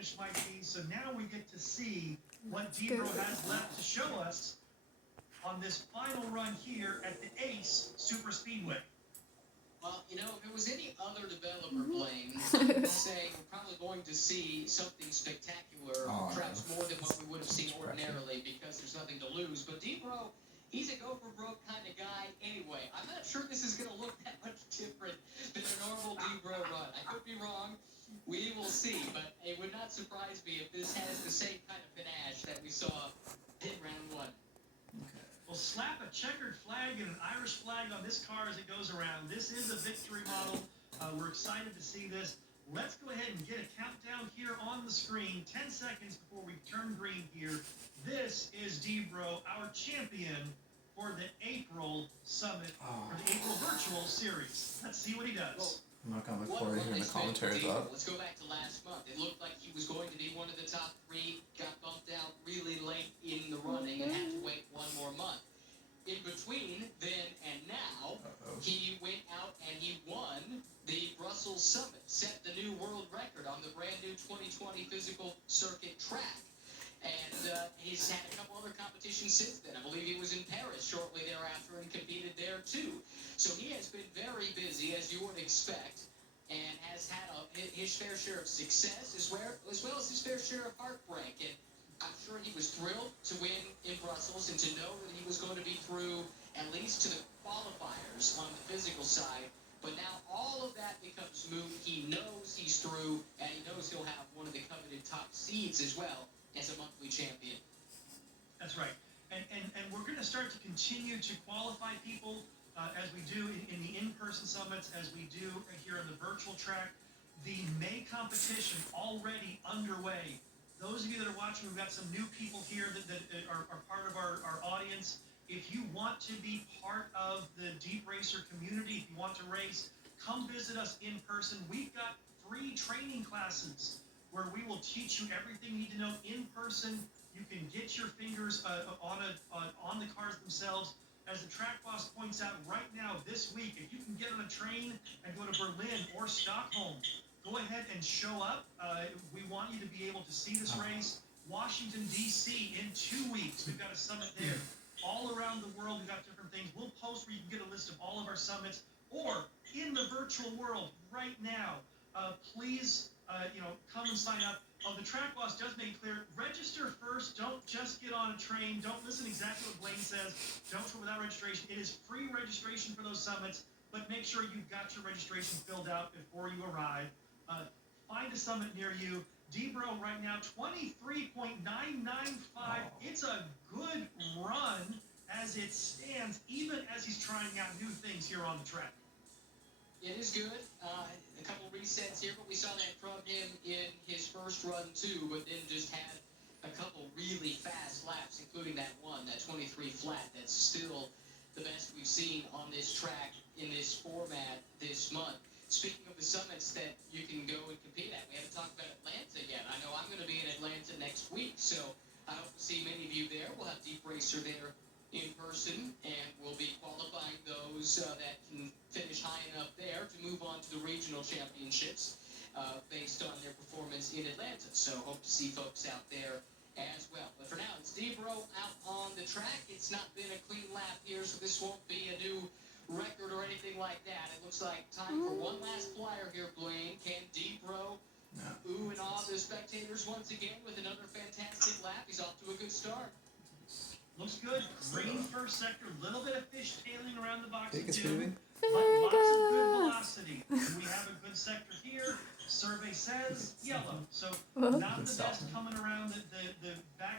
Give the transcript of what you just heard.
finish might be. So now we get to see what DeepRacer has left to show us on this final run here at the Ace Super Speedway. Well, you know, if it was any other developer playing, I would say we're probably going to see something spectacular, perhaps more than what we would have seen ordinarily, because there's nothing to lose. But DeepRacer, he's a go for broke kind of guy anyway. I'm not sure this is going to look that much different than a normal DeepRacer run. I could be wrong. We will see, but it would not surprise me if this has the same kind of panache that we saw in round one. We'll slap a checkered flag and an Irish flag on this car as it goes around. This is a victory model. We're excited to see this. Let's go ahead and get a countdown here on the screen. 10 seconds before we turn green here. This is DeepRacer, our champion for the April Summit, or the April Virtual Series. Let's see what he does. I'm not going to look forward to hearing the commentary of that. Let's go back to last month. It looked like he was going to be one of the top three, got bumped out really late in the running and had to wait one more month. In between then and now, he went out and he won the Brussels Summit, set the new world record on the brand new 2020 physical circuit track. And he's had a couple other competitions since then. I believe he was in Paris shortly thereafter and competed there too. So he has been very busy, as you would expect, and has had his fair share of success as well as his fair share of heartbreak. And I'm sure he was thrilled to win in Brussels and to know that he was going to be through at least to the qualifiers on the physical side. But now all of that becomes moot. He knows he's through, and he knows he'll have one of the coveted top seeds as well as a monthly champion. That's right. And we're going to start to continue to qualify people as we do in the in-person summits, as we do here on the virtual track. The May competition already underway. Those of you that are watching, we've got some new people here that are part of our audience. If you want to be part of the DeepRacer community, if you want to race, come visit us in person. We've got 3 training classes where we will teach you everything you need to know in person. You can get your fingers on the cars themselves. As the track boss points out right now, this week, if you can get on a train and go to Berlin or Stockholm, go ahead and show up. We want you to be able to see this race. Washington, D.C. in 2 weeks. We've got a summit there. All around the world, we've got different things. We'll post where you can get a list of all of our summits. Or in the virtual world right now, please come and sign up. The track boss does make it clear, register first. Don't just get on a train. Don't listen exactly what Blaine says. Don't do it without registration. It is free registration for those summits, but make sure you've got your registration filled out before you arrive. Find a summit near you. DeepRacer right now, 23.995. It's a good run as it stands, even as he's trying out new things here on the track. It is good. A couple resets here, but we saw that from him in his first run too, but then just had a couple really fast laps, including that 23 flat. That's still the best we've seen on this track in this format this month. Speaking of the summits that you can go and compete at, we haven't talked about Atlanta yet. I know I'm going to be in Atlanta next week, so I hope to see many of you there. We'll have DeepRacer there in person, and we'll be qualifying those that can finish high enough there to move on to the regional championships based on their performance in Atlanta. So hope to see folks out there as well. But for now, it's DeepRacer out on the track. It's not been a clean lap here, so this won't be a new record or anything like that. It looks like time for one last flyer here, Blaine. Can DeepRacer ooh and awe the spectators once again with another fantastic lap? He's off to a good start. Looks good. Green first sector, a little bit of fishtailing around the box Vegas, too, baby. but lots of good velocity. We have a good sector here. Survey says yellow, so not the best coming around the back